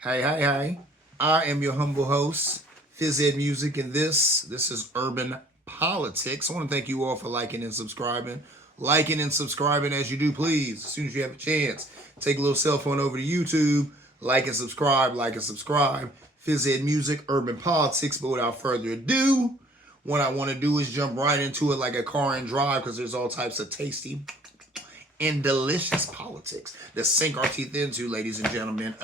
Hey, hey, hey. I am your humble host, Fizz Ed Music, and this is Urban Politics. I want to thank you all for liking and subscribing. Liking and subscribing as you do, please. As soon as you have a chance, take a little cell phone over to YouTube, like and subscribe. Fizz Ed Music, Urban Politics. But without further ado, what I want to do is jump right into it like a car and drive because there's all types of tasty and delicious politics to sink our teeth into, ladies and gentlemen.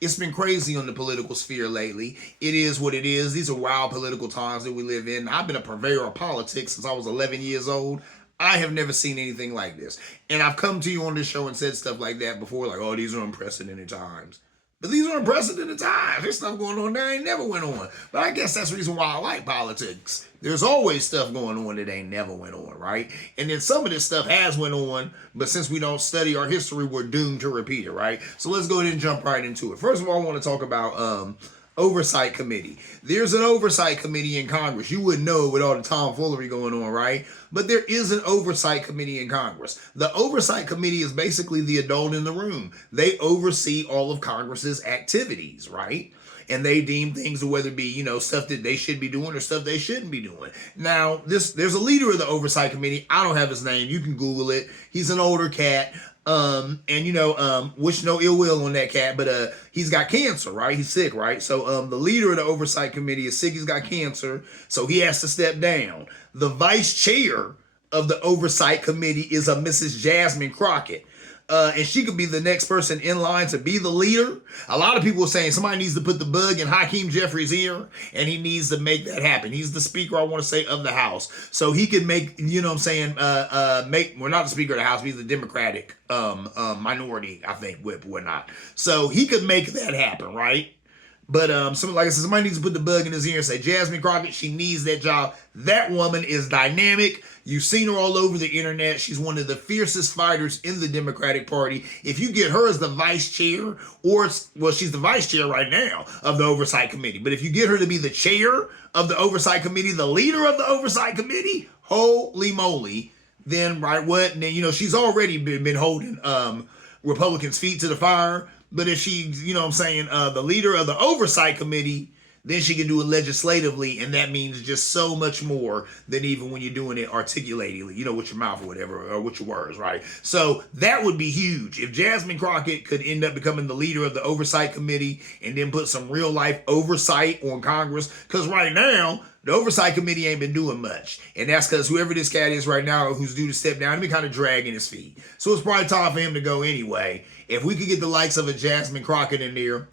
It's been crazy on the political sphere lately. It is what it is. These are wild political times that we live in. I've been a purveyor of politics since I was 11 years old. I have never seen anything like this. And I've come to you on this show and said stuff like that before, like, oh, these are unprecedented times. But these are unprecedented times. There's stuff going on that ain't never went on. But I guess that's the reason why I like politics. There's always stuff going on that ain't never went on, right? And then some of this stuff has went on, but since we don't study our history, we're doomed to repeat it, right? So let's go ahead and jump right into it. First of all, I want to talk about oversight committee. There's an oversight committee in Congress. You wouldn't know with all the tomfoolery going on, right? But there is an oversight committee in Congress. The oversight committee is basically the adult in the room. They oversee all of Congress's activities, right? And they deem things, whether it be, stuff that they should be doing or stuff they shouldn't be doing. Now, there's a leader of the oversight committee. I don't have his name. You can Google it. He's an older cat. Wish no ill will on that cat, but he's got cancer, right? He's sick, right? So the leader of the oversight committee is sick, he's got cancer, so he has to step down. The vice chair of the oversight committee is a Mrs. Jasmine Crockett. And she could be the next person in line to be the leader. A lot of people are saying somebody needs to put the bug in Hakeem Jeffries' ear, and he needs to make that happen. He's the speaker, I want to say, of the House. So he could make, not the speaker of the House, he's the Democratic minority, I think, whip, whatnot. So he could make that happen, right? But like I said, somebody needs to put the bug in his ear and say, Jasmine Crockett, she needs that job. That woman is dynamic. You've seen her all over the internet. She's one of the fiercest fighters in the Democratic Party. If you get her as the vice chair, she's the vice chair right now of the Oversight Committee. But if you get her to be the chair of the Oversight Committee, the leader of the Oversight Committee, holy moly, then she's already been holding Republicans' feet to the fire. But if she's, the leader of the Oversight Committee, then she can do it legislatively, and that means just so much more than even when you're doing it articulatingly, with your mouth or whatever, or with your words, right? So that would be huge. If Jasmine Crockett could end up becoming the leader of the Oversight Committee and then put some real life oversight on Congress, because right now, the Oversight Committee ain't been doing much. And that's because whoever this cat is right now who's due to step down, he's been kind of dragging his feet. So it's probably time for him to go anyway. If we could get the likes of a Jasmine Crockett in there,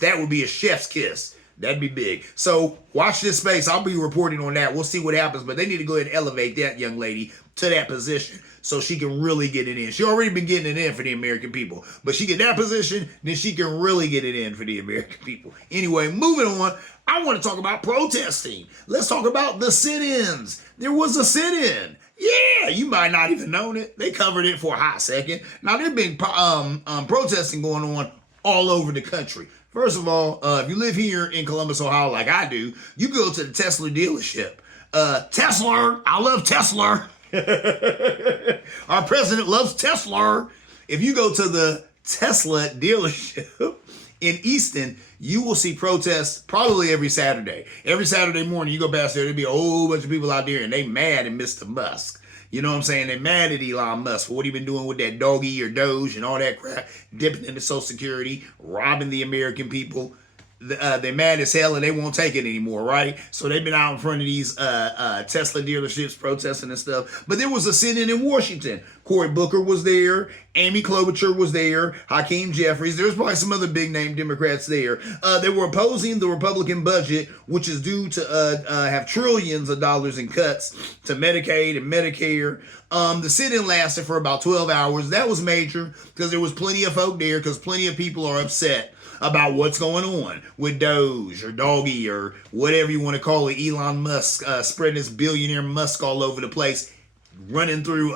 that would be a chef's kiss. That'd be big. So watch this space. I'll be reporting on that. We'll see what happens. But they need to go ahead and elevate that young lady to that position so she can really get it in. She already been getting it in for the American people. But she get that position, then she can really get it in for the American people. Anyway, moving on. I want to talk about protesting. Let's talk about the sit-ins. There was a sit-in. Yeah, you might not even known it. They covered it for a hot second. Now, there's been protesting going on all over the country. First of all, if you live here in Columbus, Ohio, like I do, you go to the Tesla dealership. Tesla, I love Tesla. Our president loves Tesla. If you go to the Tesla dealership in Easton, you will see protests probably every Saturday. Every Saturday morning, you go past there, there'll be a whole bunch of people out there, and they mad at Mr. Musk. You know what I'm saying? They're mad at Elon Musk for what he been doing with that doggy or Doge and all that crap, dipping into Social Security, robbing the American people. They're mad as hell and they won't take it anymore, right? So they've been out in front of these Tesla dealerships protesting and stuff. But there was a sit-in in Washington. Cory Booker was there. Amy Klobuchar was there. Hakeem Jeffries. There's probably some other big-name Democrats there. They were opposing the Republican budget, which is due to have trillions of dollars in cuts to Medicaid and Medicare. The sit-in lasted for about 12 hours. That was major because there was plenty of folk there because plenty of people are upset about what's going on with Doge or Doggy or whatever you want to call it. Elon Musk spreading his billionaire Musk all over the place, running through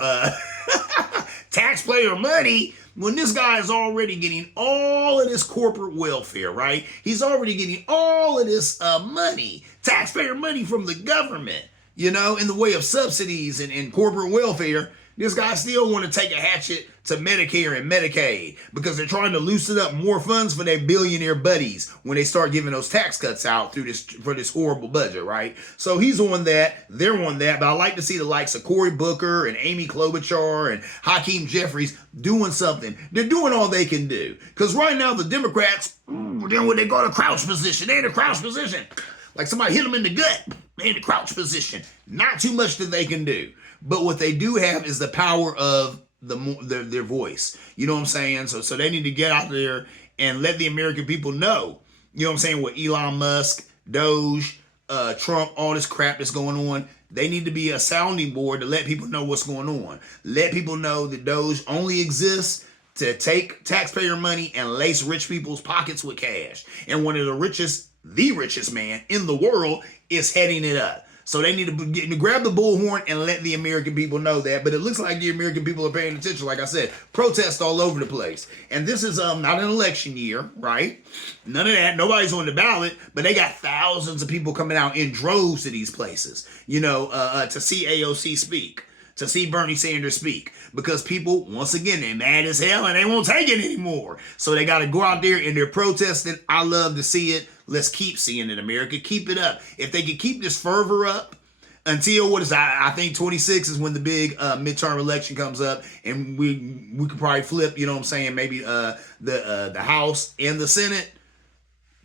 taxpayer money when this guy is already getting all of this corporate welfare, right? He's already getting all of this money, taxpayer money from the government, in the way of subsidies and corporate welfare. This guy still want to take a hatchet to Medicare and Medicaid because they're trying to loosen up more funds for their billionaire buddies when they start giving those tax cuts out through this for this horrible budget, right? So he's on that, they're on that, but I like to see the likes of Cory Booker and Amy Klobuchar and Hakeem Jeffries doing something. They're doing all they can do. Because right now the Democrats, then when they go to crouch position, they're in a crouch position. Like somebody hit them in the gut, they're in the crouch position. Not too much that they can do. But what they do have is the power of their voice. You know what I'm saying? So they need to get out there and let the American people know. You know what I'm saying? With Elon Musk, Doge, Trump, all this crap that's going on. They need to be a sounding board to let people know what's going on. Let people know that Doge only exists to take taxpayer money and lace rich people's pockets with cash. And one of the richest man in the world is heading it up. So they need to grab the bullhorn and let the American people know that. But it looks like the American people are paying attention. Like I said, protests all over the place. And this is not an election year, right? None of that. Nobody's on the ballot. But they got thousands of people coming out in droves to these places, to see AOC speak, to see Bernie Sanders speak. Because people, once again, they're mad as hell and they won't take it anymore. So they got to go out there and they're protesting. I love to see it. Let's keep seeing it, America. Keep it up. If they can keep this fervor up until I think 26 is when the big midterm election comes up, and we could probably flip. You know what I'm saying? Maybe the House and the Senate.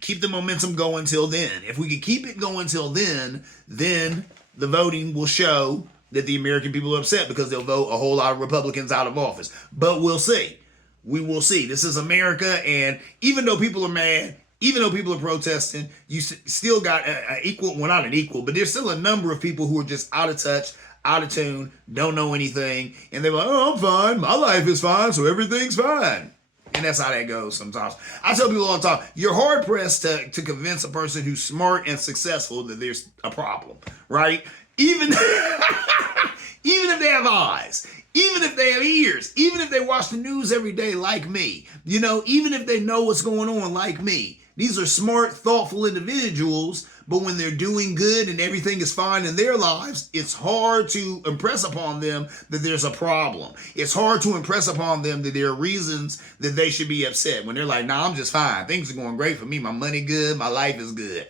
Keep the momentum going till then. If we can keep it going till then the voting will show that the American people are upset because they'll vote a whole lot of Republicans out of office. But we'll see. We will see. This is America, and even though people are mad, even though people are protesting, you still got not an equal, but there's still a number of people who are just out of touch, out of tune, don't know anything, and they're like, oh, I'm fine, my life is fine, so everything's fine. And that's how that goes sometimes. I tell people all the time, you're hard-pressed to convince a person who's smart and successful that there's a problem, right? Even if they have eyes, even if they have ears, even if they watch the news every day like me, even if they know what's going on like me. These are smart, thoughtful individuals, but when they're doing good and everything is fine in their lives, it's hard to impress upon them that there's a problem. It's hard to impress upon them that there are reasons that they should be upset. When they're like, nah, I'm just fine. Things are going great for me. My money good. My life is good.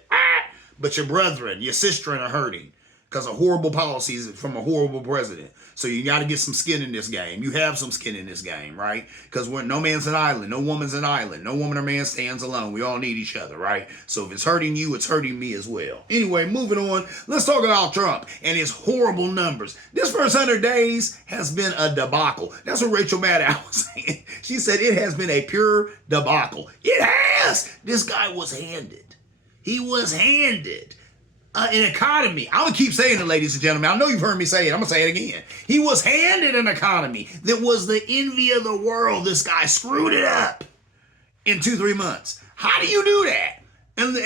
But your brethren, your sister are hurting because of horrible policies from a horrible president. So you got to get some skin in this game. You have some skin in this game, right? Because no man's an island. No woman's an island. No woman or man stands alone. We all need each other, right? So if it's hurting you, it's hurting me as well. Anyway, moving on. Let's talk about Trump and his horrible numbers. This first 100 days has been a debacle. That's what Rachel Maddow was saying. She said it has been a pure debacle. It has. This guy was handed. He was handed an economy. I'm going to keep saying it, ladies and gentlemen. I know you've heard me say it. I'm going to say it again. He was handed an economy that was the envy of the world. This guy screwed it up in 2-3 months. How do you do that?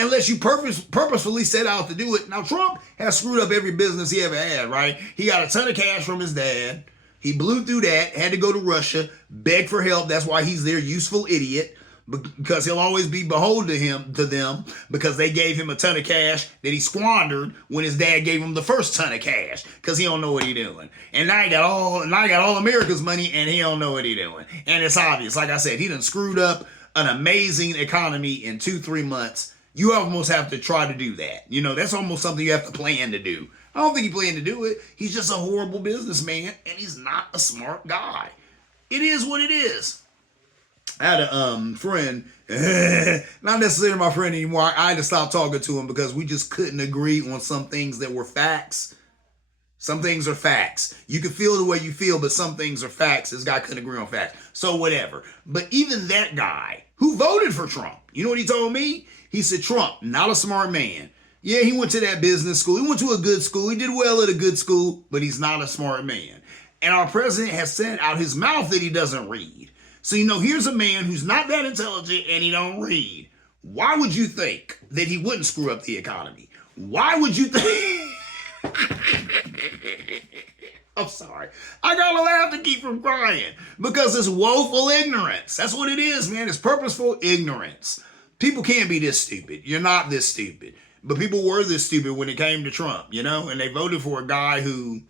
Unless you purposefully set out to do it. Now, Trump has screwed up every business he ever had, right? He got a ton of cash from his dad. He blew through that, had to go to Russia, beg for help. That's why he's their useful idiot. Because he'll always be beholden to them because they gave him a ton of cash that he squandered when his dad gave him the first ton of cash because he don't know what he's doing. And now he got all America's money and he don't know what he's doing. And it's obvious. Like I said, he done screwed up an amazing economy in 2-3 months. You almost have to try to do that. That's almost something you have to plan to do. I don't think he planned to do it. He's just a horrible businessman and he's not a smart guy. It is what it is. I had a friend, not necessarily my friend anymore. I had to stop talking to him because we just couldn't agree on some things that were facts. Some things are facts. You can feel the way you feel, but some things are facts. This guy couldn't agree on facts. So whatever. But even that guy who voted for Trump, you know what he told me? He said, Trump, not a smart man. Yeah, he went to that business school. He went to a good school. He did well at a good school, but he's not a smart man. And our president has said out his mouth that he doesn't read. So, here's a man who's not that intelligent and he don't read. Why would you think that he wouldn't screw up the economy? Why would you think? I'm sorry. I gotta laugh to keep from crying because it's woeful ignorance. That's what it is, man. It's purposeful ignorance. People can't be this stupid. You're not this stupid. But people were this stupid when it came to Trump, and they voted for a guy who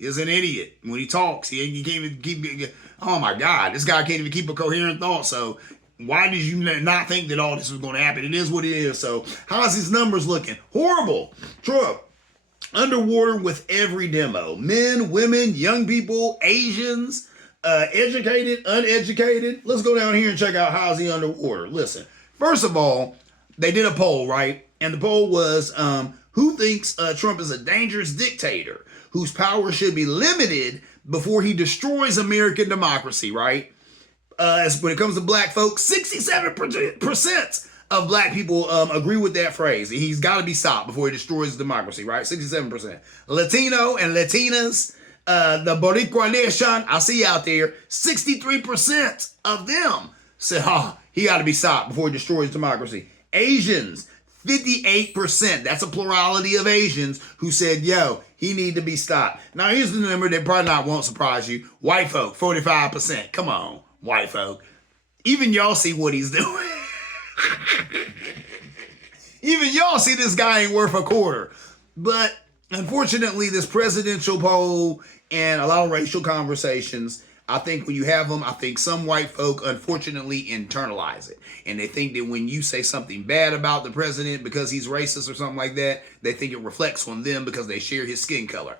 He's an idiot. When he talks, he can't even keep. Oh my God, this guy can't even keep a coherent thought. So why did you not think that all this was going to happen? It is what it is. So how's his numbers looking? Horrible. Trump underwater with every demo. Men, women, young people, Asians, educated, uneducated. Let's go down here and check out how's he underwater. Listen, first of all, they did a poll, right? And the poll was, who thinks Trump is a dangerous dictator whose power should be limited before he destroys American democracy, right? As when it comes to black folks, 67% of black people agree with that phrase. He's got to be stopped before he destroys democracy, right? 67%. Latino and Latinas, the Boricua Nation, I see out there, 63% of them said, he got to be stopped before he destroys democracy. Asians, 58%. That's a plurality of Asians who said, yo, he need to be stopped. Now, here's the number that probably not won't surprise you. White folk, 45%. Come on, white folk. Even y'all see what he's doing. Even y'all see this guy ain't worth a quarter. But unfortunately, this presidential poll and a lot of racial conversations, I think when you have them, I think some white folk unfortunately internalize it. And they think that when you say something bad about the president because he's racist or something like that, they think it reflects on them because they share his skin color.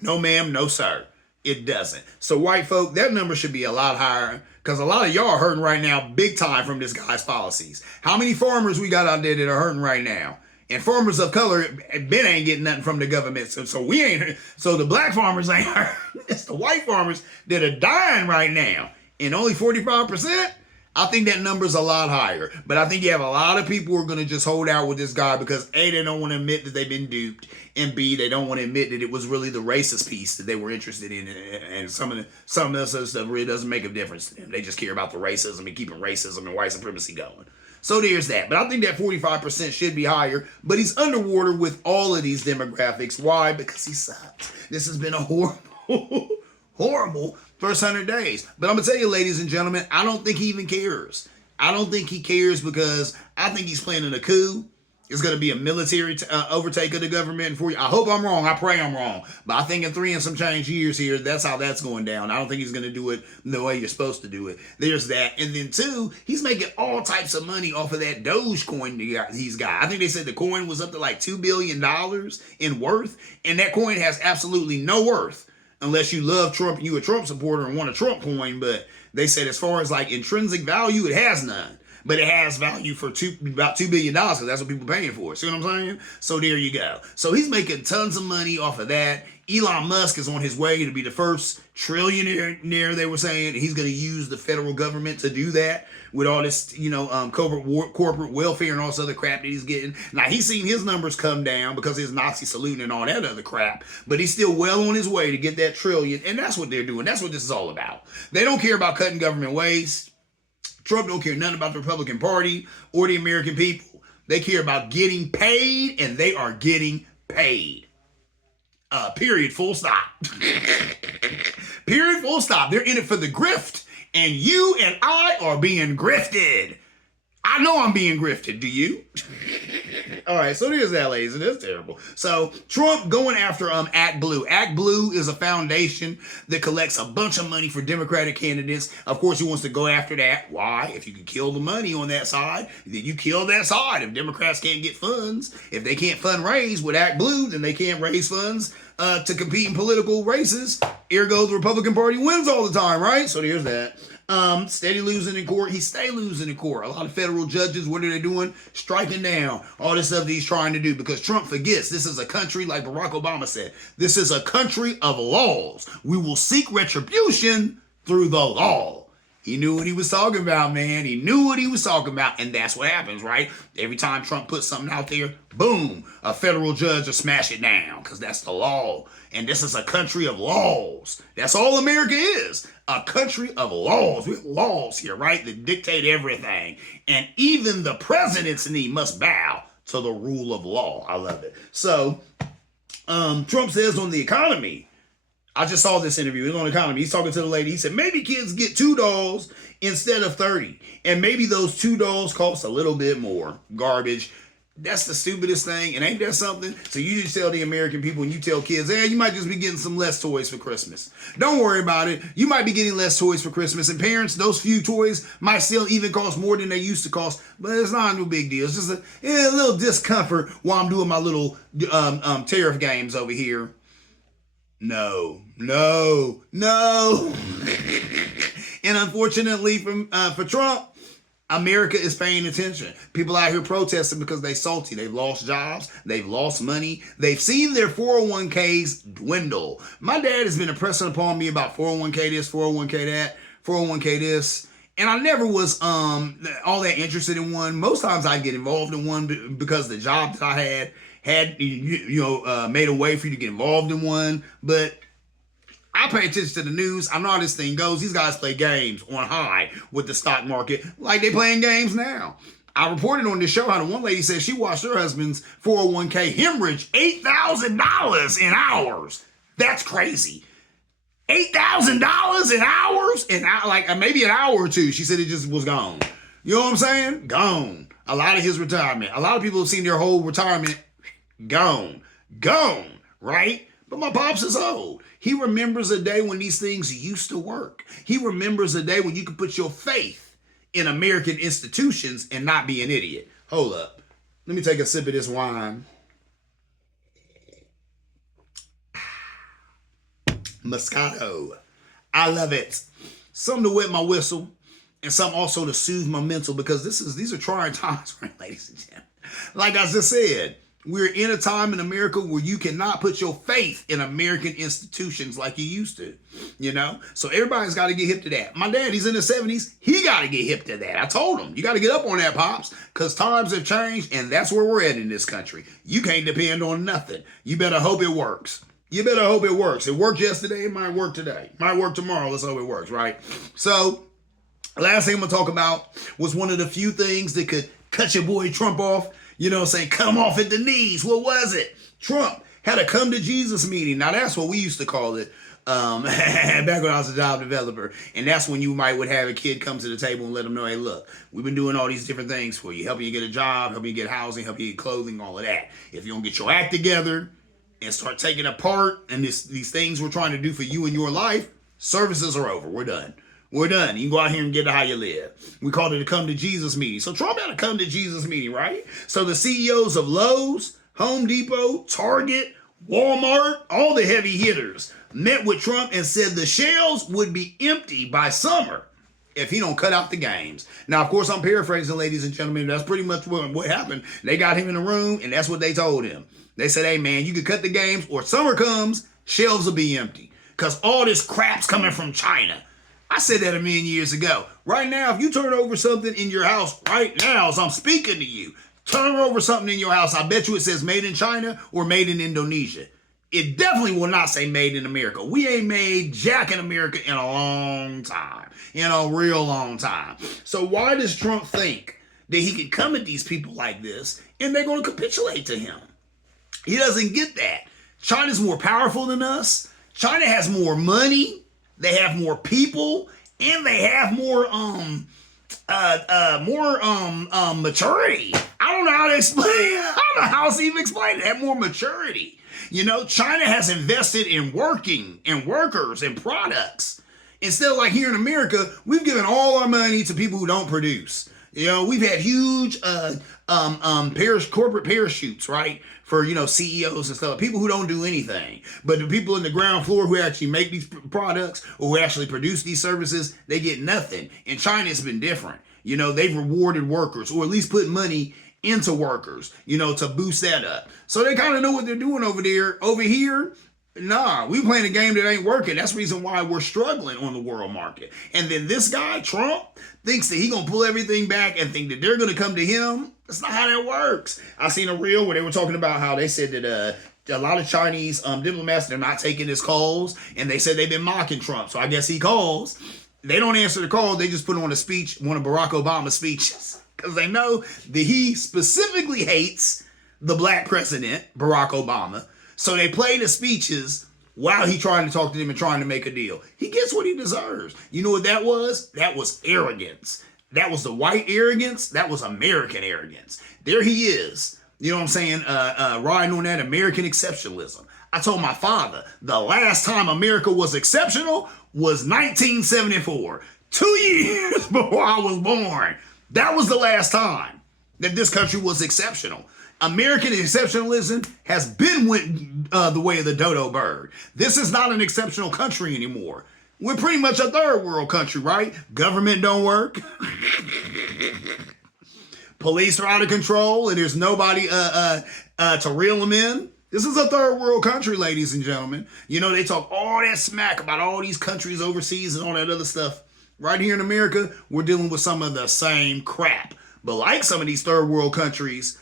No ma'am, no sir. It doesn't. So white folk, that number should be a lot higher because a lot of y'all are hurting right now big time from this guy's policies. How many farmers we got out there that are hurting right now? And farmers of color, Ben ain't getting nothing from the government. So we ain't, so the black farmers ain't hurting. It's the white farmers that are dying right now. And only 45%? I think that number's a lot higher. But I think you have a lot of people who are going to just hold out with this guy because A, they don't want to admit that they've been duped. And B, they don't want to admit that it was really the racist piece that they were interested in. And some of this other stuff really doesn't make a difference to them. They just care about the racism and keeping racism and white supremacy going. So there's that. But I think that 45% should be higher. But he's underwater with all of these demographics. Why? Because he sucks. This has been a horrible first 100 days. But I'm going to tell you, ladies and gentlemen, I don't think he even cares. I don't think he cares because I think he's planning a coup. It's going to be a military overtake of the government. I hope I'm wrong. I pray I'm wrong. But I think in 3 and some change years here, that's how that's going down. I don't think he's going to do it the way you're supposed to do it. There's that. And then 2, he's making all types of money off of that Dogecoin he's got. I think they said the coin was up to like $2 billion in worth. And that coin has absolutely no worth unless you love Trump and you're a Trump supporter and want a Trump coin. But they said as far as like intrinsic value, it has none. But it has value for about $2 billion because that's what people are paying for. See what I'm saying? So there you go. So he's making tons of money off of that. Elon Musk is on his way to be the first trillionaire, they were saying. He's going to use the federal government to do that with all this, corporate welfare and all this other crap that he's getting. Now, he's seen his numbers come down because of his Nazi saluting and all that other crap. But he's still well on his way to get that trillion. And that's what they're doing. That's what this is all about. They don't care about cutting government waste. Trump don't care nothing about the Republican Party or the American people. They care about getting paid, and they are getting paid. Period. Full stop. Period. Full stop. They're in it for the grift, and you and I are being grifted. I know I'm being grifted. Do you? All right, so there's that, ladies, and that's terrible. So Trump going after Act Blue. Act Blue is a foundation that collects a bunch of money for Democratic candidates. Of course, he wants to go after that. Why? If you can kill the money on that side, then you kill that side. If Democrats can't get funds, if they can't fundraise with Act Blue, then they can't raise funds to compete in political races. Ergo, the Republican Party wins all the time, right? So there's that. Steady losing in court. He stay losing in court. A lot of federal judges, what are they doing? Striking down all this stuff that he's trying to do because Trump forgets this is a country, like Barack Obama said, this is a country of laws. We will seek retribution through the law. He knew what he was talking about, man. He knew what he was talking about, and that's what happens, right? Every time Trump puts something out there, boom, a federal judge will smash it down because that's the law. And this is a country of laws. That's all America is, a country of laws. We have laws here, right, that dictate everything. And even the president's knee must bow to the rule of law. I love it. So Trump says on the economy, I just saw this interview. He's on the economy. He's talking to the lady. He said, maybe kids get $2 instead of 30. And maybe those $2 cost a little bit more. Garbage. That's the stupidest thing, and ain't that something? So you just tell the American people, and you tell kids, hey, you might just be getting some less toys for Christmas. Don't worry about it. You might be getting less toys for Christmas, and parents, those few toys might still even cost more than they used to cost, but it's not no big deal. It's just a little discomfort while I'm doing my little tariff games over here. No, no, no. And unfortunately for Trump, America is paying attention. People out here protesting because they salty. They've lost jobs. They've lost money. They've seen their 401ks dwindle. My dad has been impressing upon me about 401k this, 401k that, 401k this. And I never was all that interested in one. Most times I get involved in one because the job that I had made a way for you to get involved in one. But I pay attention to the news. I know how this thing goes. These guys play games on high with the stock market like they playing games now. I reported on this show how the one lady said she watched her husband's 401k hemorrhage $8,000 in hours. That's crazy. $8,000 in hours? And like maybe an hour or two. She said it just was gone. You know what I'm saying? Gone. A lot of his retirement. A lot of people have seen their whole retirement gone. Gone. Right? But my pops is old. He remembers a day when these things used to work. He remembers a day when you could put your faith in American institutions and not be an idiot. Hold up. Let me take a sip of this wine. Moscato. I love it. Something to wet my whistle and something also to soothe my mental because these are trying times, right, ladies and gentlemen. Like I just said, we're in a time in America where you cannot put your faith in American institutions like you used to, So everybody's got to get hip to that. My dad, he's in his 70s. He got to get hip to that. I told him, you got to get up on that, Pops, because times have changed, and that's where we're at in this country. You can't depend on nothing. You better hope it works. You better hope it works. It worked yesterday. It might work today. Might work tomorrow. Let's hope it works, right? So last thing I'm going to talk about was one of the few things that could cut your boy Trump off. Saying come off at the knees. What was it? Trump had a come to Jesus meeting. Now that's what we used to call it back when I was a job developer. And that's when you would have a kid come to the table and let them know, hey, look, we've been doing all these different things for you. Helping you get a job, helping you get housing, helping you get clothing, all of that. If you don't get your act together and start taking apart and these things we're trying to do for you in your life, services are over. We're done. We're done. You can go out here and get how you live. We called it a come to Jesus meeting. So Trump had a come to Jesus meeting, right? So the CEOs of Lowe's, Home Depot, Target, Walmart, all the heavy hitters met with Trump and said the shelves would be empty by summer if he don't cut out the games. Now, of course, I'm paraphrasing, ladies and gentlemen. That's pretty much what happened. They got him in the room, and that's what they told him. They said, hey, man, you can cut the games, or summer comes, shelves will be empty because all this crap's coming from China. I said that a million years ago. Right now, if you turn over something in your house right now, as I'm speaking to you, turn over something in your house, I bet you it says made in China or made in Indonesia. It definitely will not say made in America. We ain't made jack in America in a long time. In a real long time. So why does Trump think that he can come at these people like this and they're going to capitulate to him? He doesn't get that. China's more powerful than us. China has more money. They have more people, and they have more maturity. I don't know how to explain. I don't know how else to even explain it. They have more maturity. China has invested in workers and products. Instead of like here in America, we've given all our money to people who don't produce. We've had huge corporate parachutes, right? For, CEOs and stuff, people who don't do anything. But the people in the ground floor who actually make these products or who actually produce these services, they get nothing. In China, it's been different. They've rewarded workers or at least put money into workers, to boost that up. So they kind of know what they're doing over there. Over here, nah, we playing a game that ain't working. That's the reason why we're struggling on the world market. And then this guy, Trump, thinks that he gonna pull everything back and think that they're gonna come to him. That's not how that works. I seen a reel where they were talking about how they said that a lot of Chinese diplomats, they're not taking his calls, and they said they've been mocking Trump. So I guess he calls. They don't answer the call. They just put on a speech, one of Barack Obama's speeches, because they know that he specifically hates the black president, Barack Obama. So they play the speeches while he trying to talk to them and trying to make a deal. He gets what he deserves. You know what that was? That was arrogance. That was the white arrogance. That was American arrogance. There he is, You know what I'm saying? Riding on that American exceptionalism. I told my father the last time America was exceptional was 1974, 2 years before I was born. That was the last time that this country was exceptional. American exceptionalism has been went the way of the dodo bird. This is not an exceptional country anymore. We're pretty much a third world country, right? Government don't work. Police are out of control, and there's nobody to reel them in. This is a third world country, ladies and gentlemen. You know, they talk all that smack about all these countries overseas and all that other stuff. Right here in America, we're dealing with some of the same crap. But like some of these third world countries,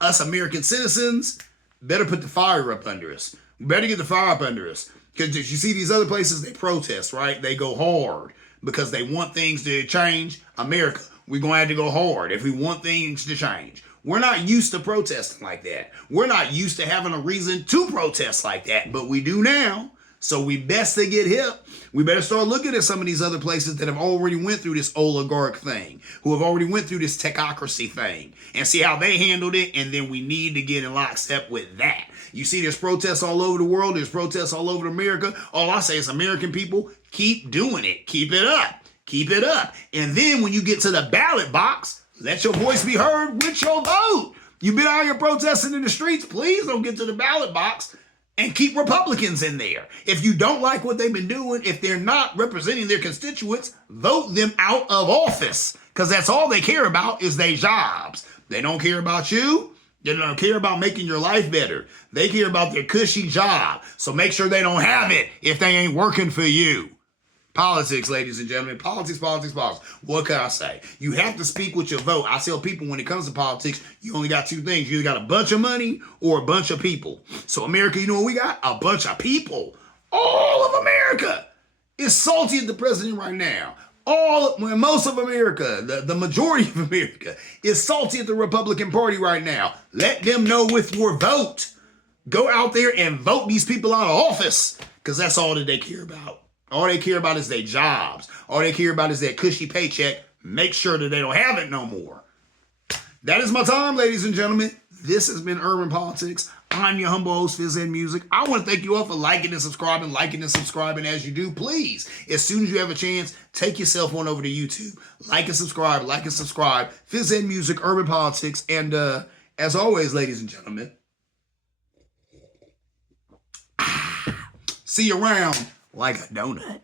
us American citizens better put the fire up under us. We better get the fire up under us. Because you see these other places, they protest, right? They go hard because they want things to change. America, we're going to have to go hard if we want things to change. We're not used to protesting like that. We're not used to having a reason to protest like that, but we do now. So we best to get hip. We better start looking at some of these other places that have already went through this oligarch thing, who have already went through this technocracy thing, and see how they handled it, and then we need to get in lockstep with that. You see there's protests all over the world. There's protests all over America. All I say is American people, keep doing it. Keep it up. Keep it up. And then when you get to the ballot box, let your voice be heard with your vote. You've been out here protesting in the streets. Please don't get to the ballot box and keep Republicans in there. If you don't like what they've been doing, if they're not representing their constituents, vote them out of office. Because that's all they care about is their jobs. They don't care about you. They don't care about making your life better. They care about their cushy job. So make sure they don't have it if they ain't working for you. Politics, ladies and gentlemen. Politics, politics, politics. What can I say? You have to speak with your vote. I tell people when it comes to politics, you only got two things. You either got a bunch of money or a bunch of people. So America, you know what we got? A bunch of people. All of America is salty at the president right now. Most of America, the majority of America is salty at the Republican Party right now. Let them know with your vote. Go out there and vote these people out of office because that's all that they care about. All they care about is their jobs. All they care about is their cushy paycheck. Make sure that they don't have it no more. That is my time, ladies and gentlemen. This has been Urban Politics. I'm your humble host, Fizz and Music. I want to thank you all for liking and subscribing as you do. Please, as soon as you have a chance, take yourself on over to YouTube. Like and subscribe. Fizz and Music, Urban Politics. And as always, ladies and gentlemen, see you around like a donut.